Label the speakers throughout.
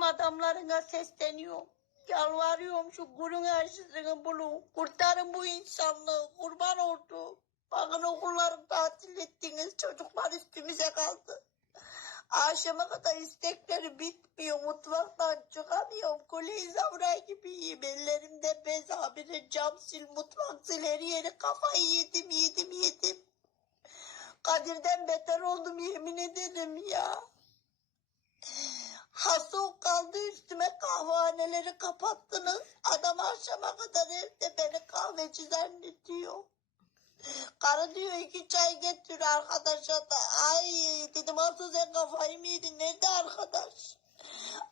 Speaker 1: bilim adamlarına sesleniyorum. Yalvarıyorum şu gurun aşısını bulun. Kurtarın bu insanlığı. Kurban oldu. Bakın okulları tatil ettiniz. Çocuklar üstümüze kaldı. Akşama kadar istekleri bitmiyor. Mutfaktan çıkamıyorum. Kuleyi zavra gibiyim. Ellerimde bez habire cam sil, mutfak sil. Her yeri kafayı yedim, yedim, yedim. Kadir'den beter oldum yemin ederim üstüme kahvehaneleri kapattınız. Adam akşama kadar evde beni kahveci zannediyor. Karı diyor iki çay getir arkadaşa da. Ay dedim asıl sen kafayı mı yedin? Nerede arkadaş?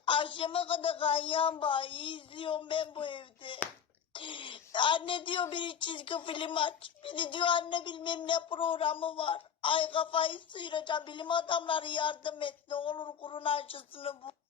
Speaker 1: Akşama kadar ganyan bayi izliyorum ben bu evde. Anne diyor biri çizgi film aç. Biri diyor anne bilmem ne programı var. Ay kafayı sıyıracağım. Bilim adamları yardım et. Ne olur kurun aşısını bu.